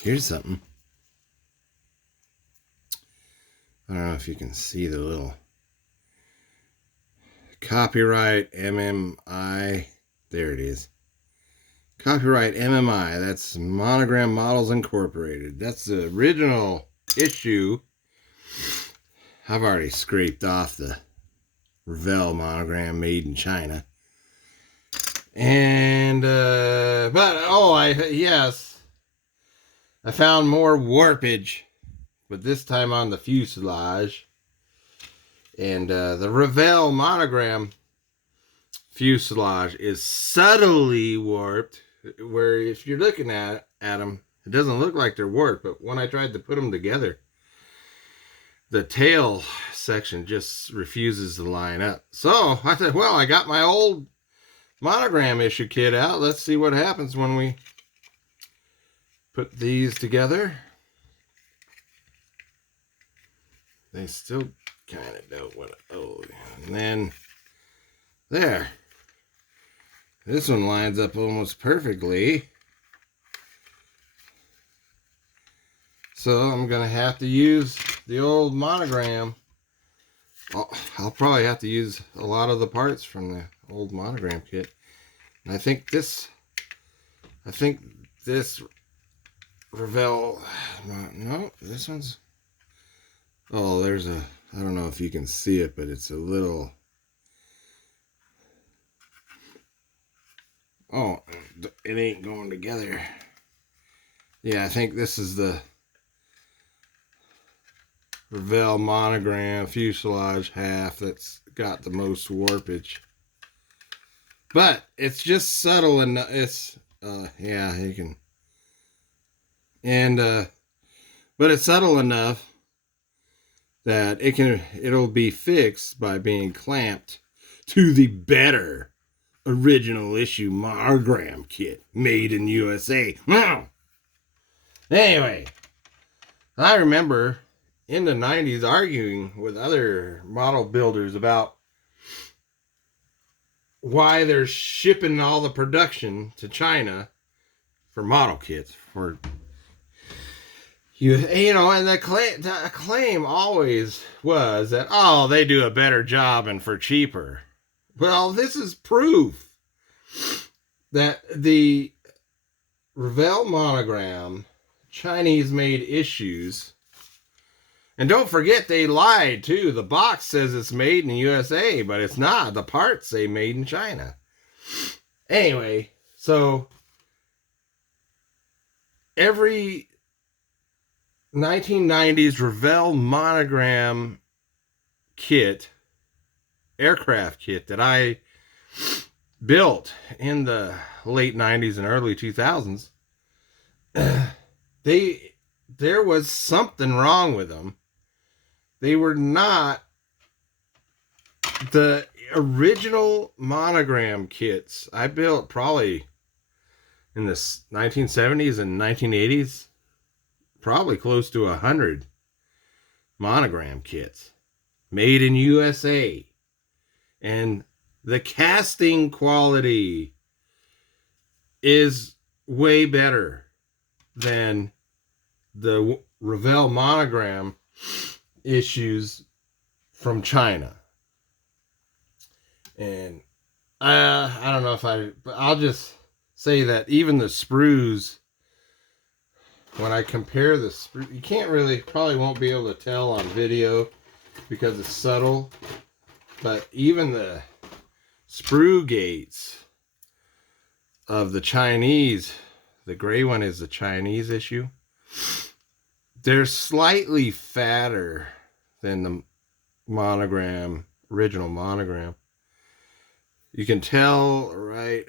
Here's something. I don't know if you can see the little copyright MMI. There it is. Copyright MMI. That's Monogram Models Incorporated. That's the original issue. I've already scraped off the Revell monogram made in China. And, yes. I found more warpage, but this time on the fuselage. And the Revell monogram fuselage is subtly warped, where if you're looking at them, it doesn't look like they're warped, but when I tried to put them together, the tail section just refuses to line up. So I thought, well, I got my old monogram issue kit out. Let's see what happens when we put these together. They still kind of don't want to. Oh, and then there. This one lines up almost perfectly. So I'm going to have to use the old monogram. I'll probably have to use a lot of the parts from the old monogram kit. And I think this Revell, no, this one's, oh, there's a, I don't know if you can see it, but it's a little, oh, it ain't going together. Yeah, I think this is the Revell monogram fuselage half that's got the most warpage. But it's just subtle enough. It's, yeah, you can. And, but it's subtle enough that it'll be fixed by being clamped to the better original issue monogram kit made in USA. Wow. Anyway, I remember in the 90s arguing with other model builders about why they're shipping all the production to China for model kits. For you know, and the claim always was that, oh, they do a better job and for cheaper. Well, this is proof that the Revell monogram Chinese-made issues. And don't forget, they lied, too. The box says it's made in the USA, but it's not. The parts say made in China. Anyway, so every 1990s Revell monogram kit, aircraft kit that I built in the late 90s and early 2000s, there was something wrong with them. They were not the original monogram kits I built probably in the 1970s and 1980s. Probably close to 100 monogram kits made in USA. And the casting quality is way better than the Revell monogram issues from China. And I don't know if I'll just say that even the sprues, when I compare the sprue, you can't really, probably won't be able to tell on video because it's subtle, but even the sprue gates of the Chinese, the gray one is the Chinese issue, they're slightly fatter than the monogram, original monogram. You can tell, right,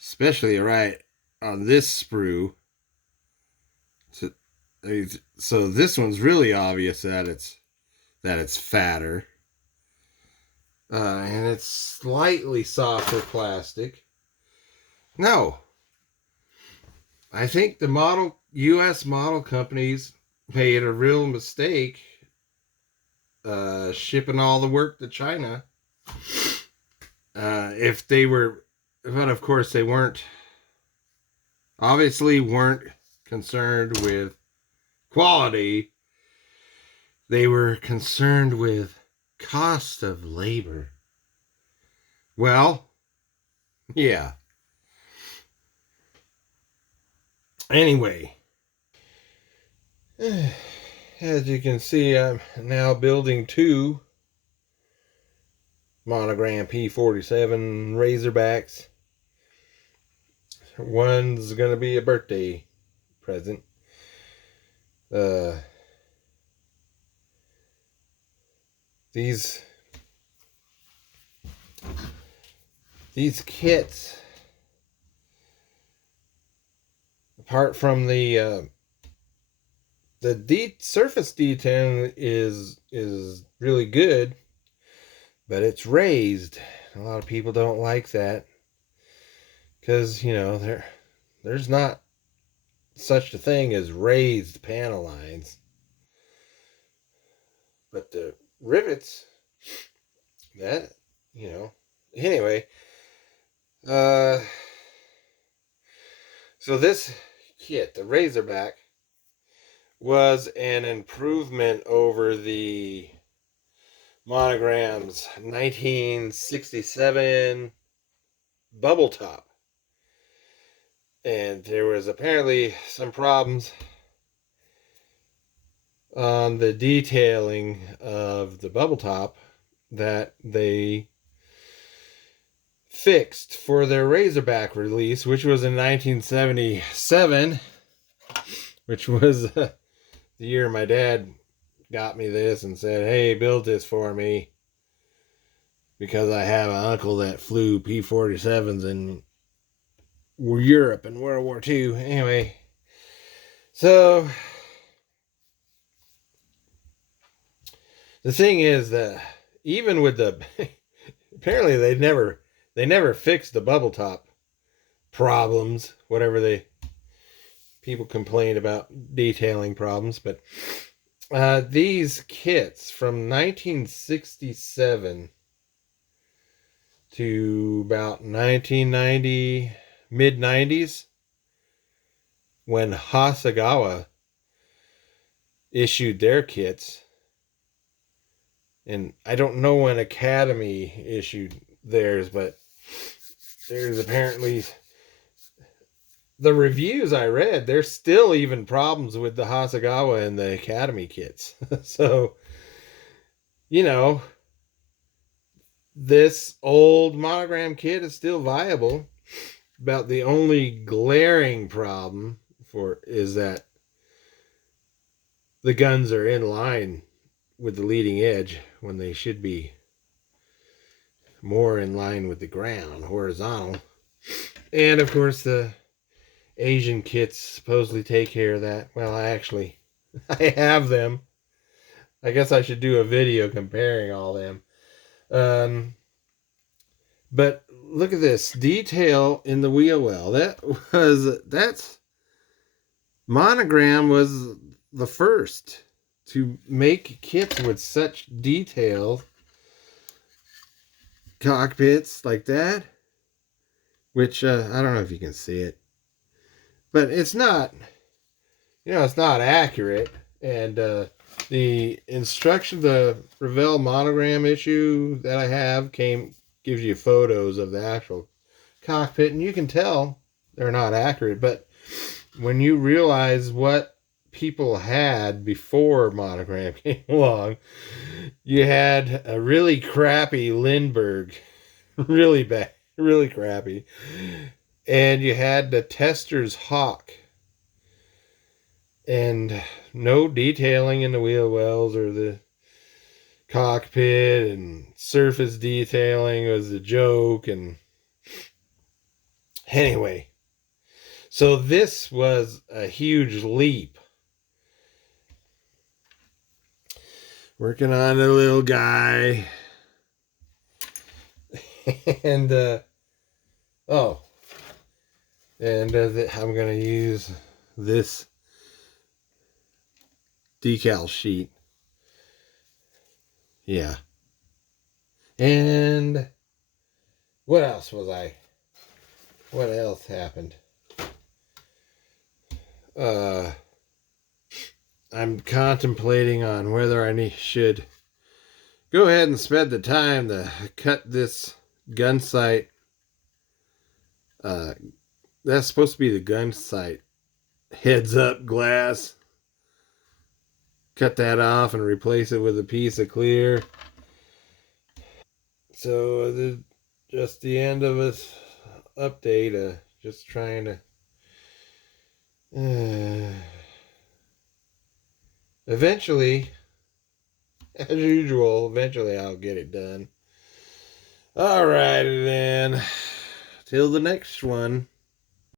especially right on this sprue. So this one's really obvious that it's fatter. And it's slightly softer plastic. No. I think the U.S. model companies made a real mistake shipping all the work to China. But of course they weren't obviously weren't concerned with quality. They were concerned with cost of labor. Well, yeah. Anyway, as you can see, I'm now building 2 Monogram P-47 Razorbacks. One's going to be a birthday present. These kits, apart from the surface detailing is really good, but it's raised. A lot of people don't like that because, you know, there's not such a thing as raised panel lines. But the rivets, that, you know, anyway, so this kit, the Razorback, was an improvement over the Monogram's 1967 bubble top. And there was apparently some problems on the detailing of the bubble top that they fixed for their Razorback release, which was in 1977, which was the year my dad got me this and said, hey, build this for me, because I have an uncle that flew P-47s in Europe in World War II. Anyway, so the thing is that even with the apparently they never fixed the bubble top problems, whatever people complain about detailing problems, but these kits from 1967 to about 1990, mid-90s, when Hasegawa issued their kits, and I don't know when Academy issued theirs, but there's apparently, the reviews I read, there's still even problems with the Hasegawa and the Academy kits. So, you know, this old Monogram kit is still viable. About the only glaring problem is that the guns are in line with the leading edge when they should be more in line with the ground, horizontal. And of course the Asian kits supposedly take care of that. Well, I have them. I guess I should do a video comparing all them. But look at this detail in the wheel well. That's Monogram was the first to make kits with such detailed cockpits like that, which I don't know if you can see it, but it's not, it's not accurate. And the instruction, the Revell Monogram issue that I have gives you photos of the actual cockpit, and you can tell they're not accurate. But when you realize what people had before Monogram came along, you had a really crappy Lindbergh, really bad, really crappy, and you had the Tester's Hawk, and no detailing in the wheel wells or the cockpit, and surface detailing was a joke. And anyway, so this was a huge leap. Working on a little guy. And I'm going to use this decal sheet. Yeah. And what else happened? I'm contemplating on whether I should go ahead and spend the time to cut this gun sight. That's supposed to be the gun sight heads up glass. Cut that off and replace it with a piece of clear. So just the end of this update. Just trying to eventually, as usual, eventually I'll get it done. Alright then. Till the next one.